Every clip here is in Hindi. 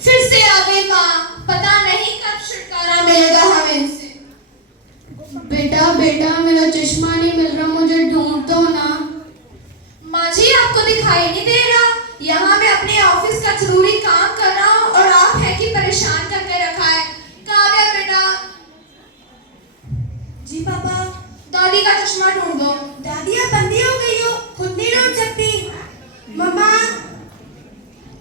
फिर से आ गई माँ, पता नहीं कब छुटकारा मिलेगा हमें इनसे। बेटा बेटा मेरा चश्मा नहीं मिल रहा, मुझे ढूंढ दो ना। माँ जी आपको दिखाई नहीं दे रहा? यहाँ मैं अपने ऑफिस का जरूरी काम कर रहा हूँ और आप है कि परेशान करके रखा है। काव्या बेटा। जी पापा। दादी का चश्मा ढूंढ दो। दादी आप बंदी हो गई हो, खुद नहीं ढूंढ सकती। मम्मा।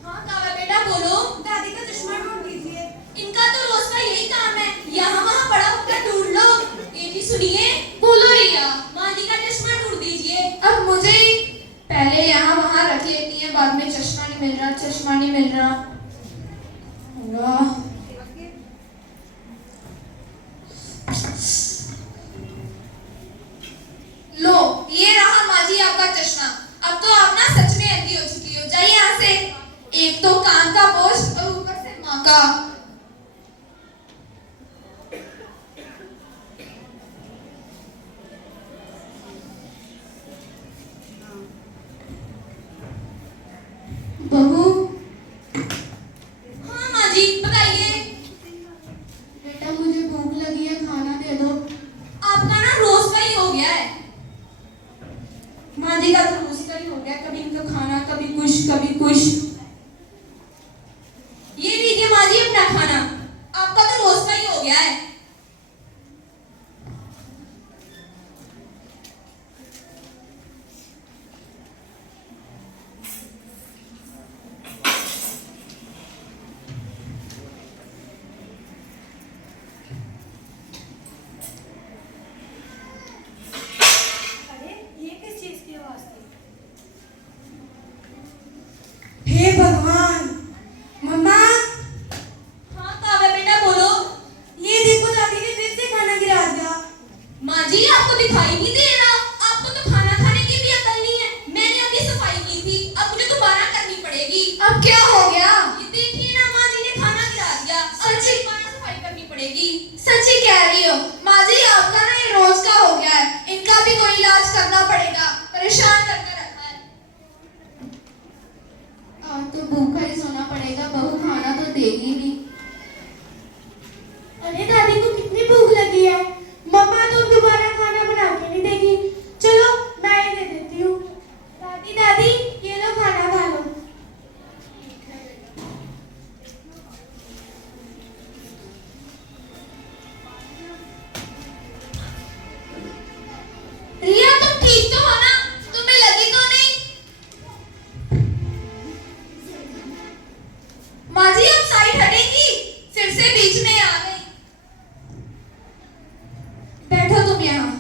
हाँ काव्या बेटा बोलो। दादी का चश्मा ढूंढ दीजिए। इनका तो रोज का यही काम है, यहाँ वहाँ पड़ा होकर ढूंढ लो। ये जी सुनिए, बोलो रिया, माँ जी का चश्मा ढूंढ दीजिए। अब मुझे पहले यहाँ वहाँ रख लेती है, बाद में चश्मा नहीं मिल रहा, चश्मा नहीं मिल रहा। अल्लाह। लो ये रहा माँ जी आपका चश्मा। अब तो आप ना सच में अंधी हो चुकी हो, जाइए यहाँ से। एक तो कान का बोझ और ऊपर से माँ का। बहू। हाँ माँ जी बताइए। बेटा मुझे भूख लगी है, खाना दे दो। आपका ना रोज का ही हो गया है। माँ जी का तो रोज का ही हो गया, कभी इनका खाना, कभी कुछ कभी कुछ। ये लीजिए माँ जी अपना खाना, आपका तो रोज का ही हो गया है। अरे ये किस चीज की आवाज थी? हे भगवान। मम्मा। हाँ काव्या बेटा बोलो। ये देखो दादी ने फिर से खाना गिरा दिया। माँ जी आपको दिखाई नहीं दे रहा? आपको तो खाना खाने की भी अकल नहीं है। मैंने अभी सफाई की थी, अब मुझे दोबारा करनी पड़ेगी। अब क्या हो गया? ये देखिए ना, माँ जी ने खाना गिरा दिया, सच्ची दोबारा सफाई करनी पड़ेगी। सच्ची कह रही हो माँ जी? आपका ना ये रोज का हो गया है, इनका भी कोई इलाज करना पड़ेगा, परेशान करके रखा है। आज तो भूखा ही सोना पड़ेगा, बहू खाना तो देगी नहीं। अरे दादी को कितनी भूख लगी है। मम्मा तो दोबारा खाना बना के नहीं देगी। चलो मैं ही दे देती हूँ। दादी दादी ये लो खाना खा लो। रिया तुम ठीक तो हो ना? तुम्हें लगी तो नहीं? माँ जी आप साइड हटेंगी? फिर से बीच में आ गई। बैठो तुम यहाँ।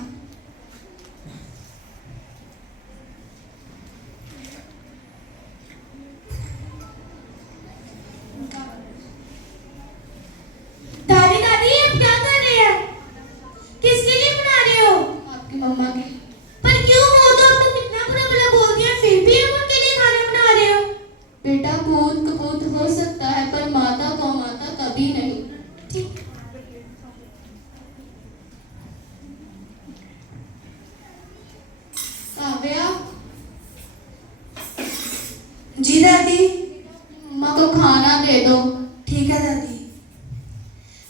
दादी दादी आप क्या कर रहे हैं? किसके लिए बना रहे हो? आपकी मम्मा की। पर क्यों? वो तो आपको कितना बुरा बुरा बोलती है, फिर भी आप उनके लिए खाना बना रहे हो। बेटा पूत कपूत हो सकता है, पर माता को माता कभी नहीं। ठीक। काव्या। जी दादी। मम्मा को खाना दे दो। ठीक है दादी।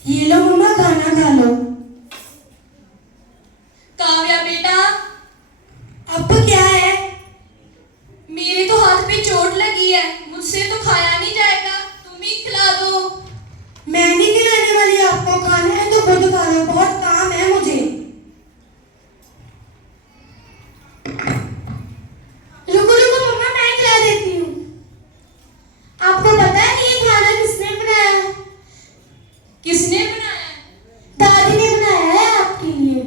ये लो मम्मा खाना खा लो। काव्या बेटा आपको क्या है? मेरे तो हाथ पे चोट लगी है, मुझसे तो खाया नहीं जाएगा, तुम ही खिला दो। मैं नहीं खिलाने वाली, आपको खाना है तो खुद खा लो, बहुत काम है मुझे। रुको रुको मम्मा मैं खिला देती हूँ। आपको पता है ये खाना किसने बनाया है? किसने बनाया है? दादी ने बनाया है आपके लिए।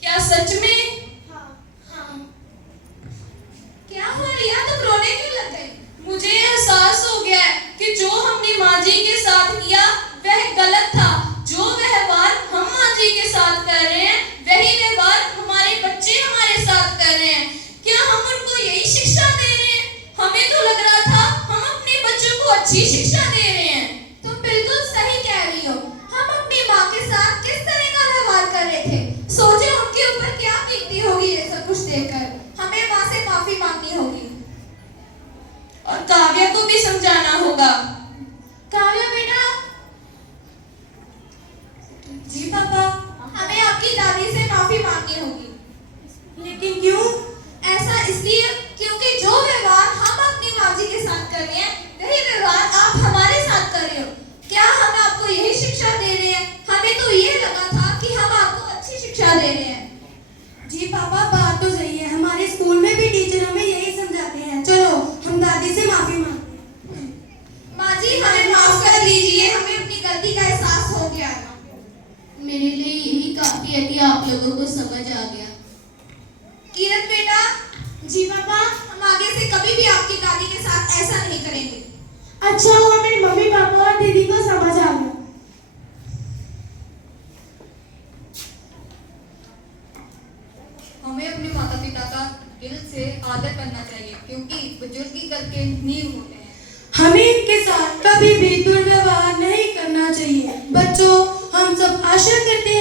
क्या सच में? हाँ हाँ। क्या हुआ रिया, तुम रोने क्यों लग गई? मुझे एहसास हो गया है कि जो हमने माँ जी के साथ किया वह गलत था। जो व्यवहार हम माँ जी के साथ कर रहे हैं वही व्यवहार हमारे बच्चे हमारे साथ कर रहे हैं। क्या हम उनको यही शिक्षा दे रहे हैं? हमें तो लग रहा था हम अपने बच्चों को अच्छी शिक्षा दे रहे हैं। तुम बिल्कुल सही कह रही हो। हम अपनी माँ के साथ किस तरह का व्यवहार कर रहे थे, सोचे उनके ऊपर क्या बीतती होगी ये सब कुछ देखकर। हमें माँ से माफी मांगनी होगी और काव्या को भी समझाना होगा। अच्छा हुआ मेरी मम्मी पापा और दीदी को समझ आ गया। हमें अपने माता पिता का दिल से आदर करना चाहिए क्योंकि बुजुर्ग ही घर के नींव होते हैं। हमें इनके साथ कभी भी दुर्व्यवहार नहीं करना चाहिए। बच्चों, हम सब आशा करते